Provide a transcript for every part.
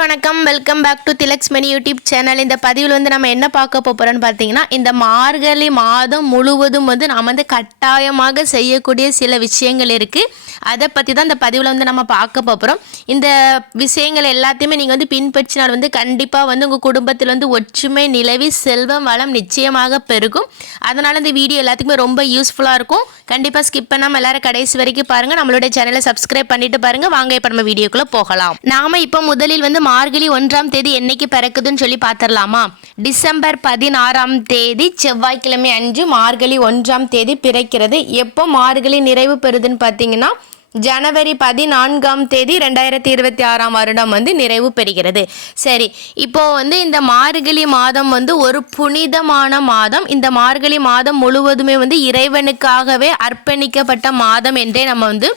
வணக்கம் welcome back to Thilaks Mani YouTube channel. இந்த பதிவில் வந்து நம்ம என்ன பார்க்க போகிறோம்னு பார்த்தீங்கன்னா, இந்த மார்கழி மாதம் முழுவதும் வந்து நாம் வந்து கட்டாயமாக செய்யக்கூடிய சில விஷயங்கள் இருக்குது. அதை பற்றி தான் இந்த பதிவில் வந்து நம்ம பார்க்க போகிறோம். இந்த விஷயங்கள் எல்லாத்தையுமே நீங்கள் வந்து பின்பற்றினால் வந்து கண்டிப்பாக வந்து உங்கள் குடும்பத்தில் வந்து ஒற்றுமை நிலவி செல்வம் வளம் நிச்சயமாக பெருகும். அதனால் இந்த வீடியோ எல்லாத்துக்குமே ரொம்ப யூஸ்ஃபுல்லாக இருக்கும். கண்டிப்பாக ஸ்கிப் பண்ணாமல் எல்லாரும் கடைசி வரைக்கும் பாருங்கள். நம்மளுடைய சேனலை சப்ஸ்கிரைப் பண்ணிட்டு பாருங்கள். வாங்க இப்போ நம்ம வீடியோக்குள்ளே போகலாம். நாம் இப்போ முதலில் வந்து மார்கழி 1ஆம் தேதி என்னைக்கு பிறக்குதுன்னு சொல்லி பார்த்துடலாமா? டிசம்பர் 16ஆம் தேதி செவ்வாய்க்கிழமை அன்று மார்கழி 1ஆம் தேதி பிறக்கிறது. எப்போ மார்கழி நிறைவு பெறுதுன்னு பார்த்தீங்கன்னா ஜனவரி 14ஆம் தேதி 2026ஆம் வருடம் வந்து நிறைவு பெறுகிறது. சரி, இப்போ வந்து இந்த மார்கழி மாதம் வந்து ஒரு புனிதமான மாதம். இந்த மார்கழி மாதம் முழுவதுமே வந்து இறைவனுக்காகவே அர்ப்பணிக்கப்பட்ட மாதம் என்றே நம்ம வந்து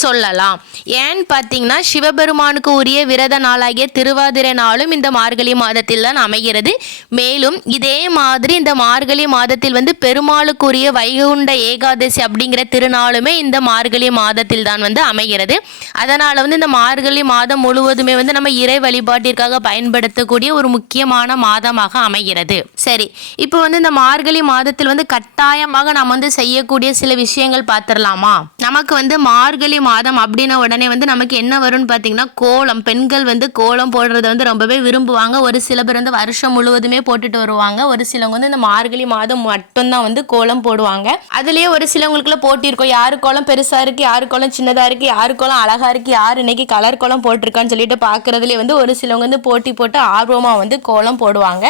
சொல்லலாம். ஏன்னு பார்த்தீங்கன்னா சிவபெருமானுக்கு உரிய விரத நாளாகிய திருவாதிரை நாளும் இந்த மார்கழி மாதத்தில் தான் அமைகிறது. மேலும் இதே மாதிரி இந்த மார்கழி மாதத்தில் வந்து பெருமாளுக்குரிய வைகுண்ட ஏகாதசி அப்படிங்கிற திருநாளுமே இந்த மார்கழி மாதத்தில் தான் வந்து அமைகிறது. அதனால் வந்து இந்த மார்கழி மாதம் முழுவதுமே வந்து நம்ம இறை வழிபாட்டிற்காக பயன்படுத்தக்கூடிய ஒரு முக்கியமான மாதமாக அமைகிறது. சரி, இப்போ வந்து இந்த மார்கழி மாதத்தில் வந்து கட்டாயமாக நம்ம வந்து செய்யக்கூடிய சில விஷயங்கள் பார்த்துடலாமா? நமக்கு வந்து மார்கழி மாதம் அப்படின்ன உடனே வந்து நமக்கு என்ன வரும்னு பார்த்தீங்கன்னா கோலம். பெண்கள் வந்து கோலம் போடுறத வந்து ரொம்பவே விரும்புவாங்க. ஒரு சில பேர் வந்து வருஷம் முழுவதுமே போட்டுட்டு வருவாங்க. ஒரு சிலவங்க வந்து இந்த மார்கழி மாதம் மட்டும்தான் வந்து கோலம் போடுவாங்க. அதுலேயே ஒரு சிலவங்களுக்குள்ள போட்டி இருக்கும். யாரு கோலம் பெருசா இருக்கு, யாரு கோலம் சின்னதா இருக்கு, யாரு கோலம் அழகா இருக்கு, யார் இன்னைக்கு கலர் கோலம் போட்டிருக்கான்னு சொல்லிட்டு பார்க்கறதுலேயே வந்து ஒரு சிலவங்க வந்து போட்டி போட்டு ஆர்வமா வந்து கோலம் போடுவாங்க.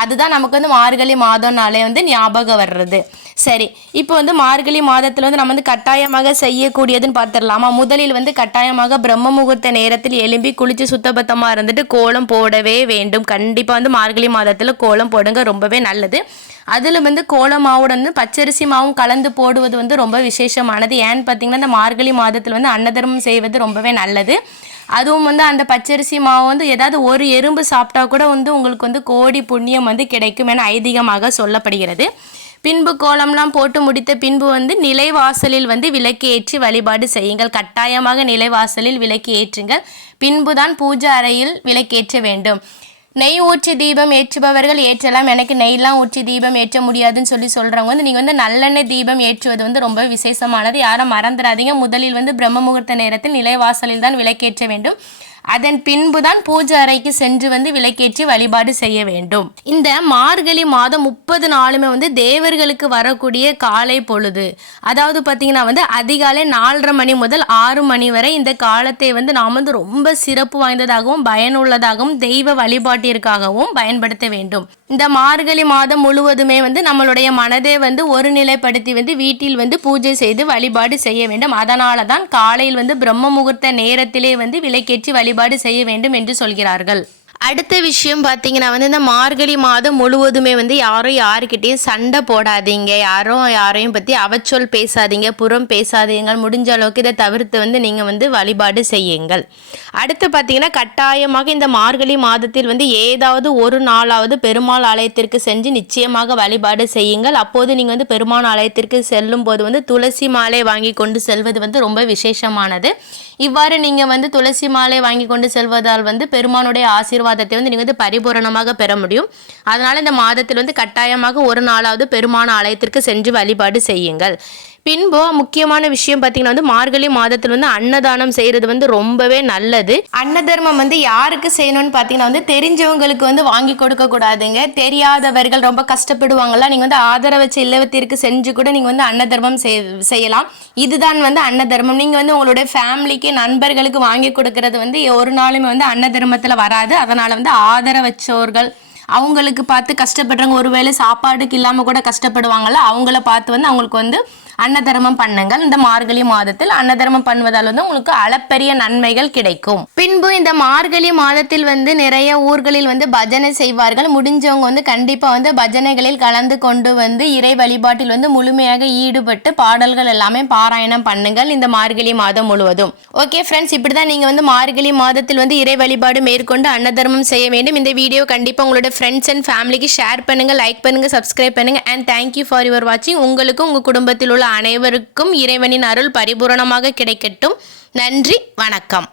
அதுதான் நமக்கு வந்து மார்கழி மாதம்னாலே வந்து ஞாபகம் வர்றது. சரி, இப்போ வந்து மார்கழி மாதத்தில் வந்து நம்ம வந்து கட்டாயமாக செய்யக்கூடியதுன்னு பார்த்துடலாமா? முதலில் வந்து கட்டாயமாக பிரம்ம முகூர்த்த நேரத்தில் எழும்பி குளிச்சு சுத்தபத்தமாக இருந்துட்டு கோலம் போடவே வேண்டும். கண்டிப்பாக வந்து மார்கழி மாதத்தில் கோலம் போடுங்க, ரொம்பவே நல்லது. அதில் வந்து கோலம் மாவுடன் வந்து பச்சரிசி மாவும் கலந்து போடுவது வந்து ரொம்ப விசேஷமானது. ஏன்னு பார்த்தீங்கன்னா இந்த மார்கழி மாதத்தில் வந்து அன்னதானம் செய்வது ரொம்பவே நல்லது. அதுவும் வந்து அந்த பச்சரிசி மாவு வந்து ஏதாவது ஒரு எறும்பு சாப்பிட்டா கூட வந்து உங்களுக்கு வந்து கோடி புண்ணியம் வந்து கிடைக்கும் என ஐதீகமாக சொல்லப்படுகிறது. பின்பு கோலம்லாம் போட்டு முடித்த பின்பு வந்து நிலைவாசலில் வந்து விளக்கு ஏற்றி வழிபாடு செய்யுங்கள். கட்டாயமாக நிலைவாசலில் விளக்கு ஏற்றுங்கள். பின்புதான் பூஜை அறையில் விளக்கேற்ற வேண்டும். நெய் ஊற்றி தீபம் ஏற்றுபவர்கள் ஏற்றலாம். எனக்கு நெய்லாம் ஊற்றி தீபம் ஏற்ற முடியாதுன்னு சொல்கிறவங்க வந்து நீங்கள் வந்து நல்லெண்ணெய் தீபம் ஏற்றுவது வந்து ரொம்ப விசேஷமானது. யாரும் மறந்துடாதீங்க. முதலில் வந்து பிரம்ம முகூர்த்த நேரத்தில் நிலைவாசலில் தான் விளக்கேற்ற வேண்டும். அதன் பின்புதான் பூஜை அறைக்கு சென்று வந்து விளக்கேற்றி வழிபாடு செய்ய வேண்டும். இந்த மார்கழி மாதம் 30 நாளுமே வந்து தேவர்களுக்கு வரக்கூடிய காலை பொழுது. அதாவது பார்த்தீங்கன்னா வந்து அதிகாலை 4:30 மணி முதல் 6 மணி வரை இந்த காலத்தை வந்து நாம் வந்து ரொம்ப சிறப்பு வாய்ந்ததாகவும் பயனுள்ளதாகவும் தெய்வ வழிபாட்டிற்காகவும் பயன்படுத்த வேண்டும். இந்த மார்கழி மாதம் முழுவதுமே வந்து நம்மளுடைய மனதை வந்து ஒருநிலைப்படுத்தி வந்து வீட்டில் வந்து பூஜை செய்து வழிபாடு செய்ய வேண்டும். அதனால தான் காலையில் வந்து பிரம்ம முகூர்த்த நேரத்திலே வந்து விளக்கேற்றி வழிபாடு செய்ய வேண்டும் என்று சொல்கிறார்கள். அடுத்த விஷயம் பார்த்தீங்கன்னா வந்து இந்த மார்கழி மாதம் முழுவதுமே வந்து யாரும் யாருக்கிட்டையும் சண்டை போடாதீங்க. யாரையும் பற்றி அவச்சொல் பேசாதீங்க, புறம் பேசாதீங்க. முடிஞ்ச அளவுக்கு இதை தவிர்த்து வந்து நீங்கள் வந்து வழிபாடு செய்யுங்கள். அடுத்து பார்த்தீங்கன்னா கட்டாயமாக இந்த மார்கழி மாதத்தில் வந்து ஏதாவது ஒரு நாளாவது பெருமாள் ஆலயத்திற்கு சென்று நிச்சயமாக வழிபாடு செய்யுங்கள். அப்போது நீங்கள் வந்து பெருமாள் ஆலயத்திற்கு செல்லும் போது வந்து துளசி மாலை வாங்கி கொண்டு செல்வது வந்து ரொம்ப விசேஷமானது. இவ்வாறு நீங்கள் வந்து துளசி மாலை வாங்கி கொண்டு செல்வதால் வந்து பெருமானுடைய ஆசீர்வாதத்தை வந்து நீங்கள் வந்து பரிபூரணமாக பெற முடியும். அதனால் இந்த மாதத்தில் வந்து கட்டாயமாக ஒரு நாளாவது பெருமான் ஆலயத்திற்கு சென்று வழிபாடு செய்யுங்கள். பின்பு முக்கியமான விஷயம் பார்த்தீங்கன்னா வந்து மார்கழி மாதத்தில் வந்து அன்னதானம் செய்கிறது வந்து ரொம்பவே நல்லது. அன்னதர்மம் வந்து யாருக்கு செய்யணும்னு பார்த்தீங்கன்னா வந்து தெரிஞ்சவங்களுக்கு வந்து வாங்கி கொடுக்க கூடாதுங்க. தெரியாதவர்கள் ரொம்ப கஷ்டப்படுவாங்கல்ல, நீங்கள் வந்து ஆதரவற்ற இல்லத்திற்கு செஞ்சு கூட நீங்கள் வந்து அன்னதர்மம் செய்யலாம். இதுதான் வந்து அன்னதர்மம். நீங்கள் வந்து உங்களுடைய ஃபேமிலிக்கு நண்பர்களுக்கு வாங்கி கொடுக்கறது வந்து ஒரு நாளுமே வந்து அன்னதர்மத்தில் வராது. அதனால் வந்து ஆதரவற்றோர்கள் அவங்களுக்கு பார்த்து கஷ்டப்படுறவங்க, ஒருவேளை சாப்பாடுக்கு இல்லாமல் கூட கஷ்டப்படுவாங்கள்ல, அவங்கள பார்த்து வந்து அவங்களுக்கு வந்து அன்னதர்மம் பண்ணுங்கள். இந்த மார்கழி மாதத்தில் அன்னதர்மம் பண்ணுவதால் வந்து உங்களுக்கு அளப்பரிய நன்மைகள் கிடைக்கும். பின்பு இந்த மார்கழி மாதத்தில் வந்து நிறைய ஊர்களில் வந்து பஜனை செய்வார்கள். முடிஞ்சவங்க வந்து கண்டிப்பாக வந்து பஜனைகளில் கலந்து கொண்டு வந்து இறை வழிபாட்டில் வந்து முழுமையாக ஈடுபட்டு பாடல்கள் எல்லாமே பாராயணம் பண்ணுங்கள் இந்த மார்கழி மாதம் முழுவதும். ஓகே ஃப்ரெண்ட்ஸ், இப்படி தான் நீங்கள் வந்து மார்கழி மாதத்தில் வந்து இறை வழிபாடு மேற்கொண்டு அன்னதர்மம் செய்ய வேண்டும். இந்த வீடியோ கண்டிப்பாக உங்களோட ஃப்ரெண்ட்ஸ் அண்ட் ஃபேமிலிக்கு ஷேர் பண்ணுங்கள், லைக் பண்ணுங்கள், சப்ஸ்கிரைப் பண்ணுங்கள். அண்ட் தேங்க்யூ ஃபார் யுவர் வாட்சிங். உங்களுக்கும் உங்கள் குடும்பத்தில் உள்ள அனைவருக்கும் இறைவனின் அருள் பரிபூரணமாக கிடைக்கட்டும். நன்றி, வணக்கம்.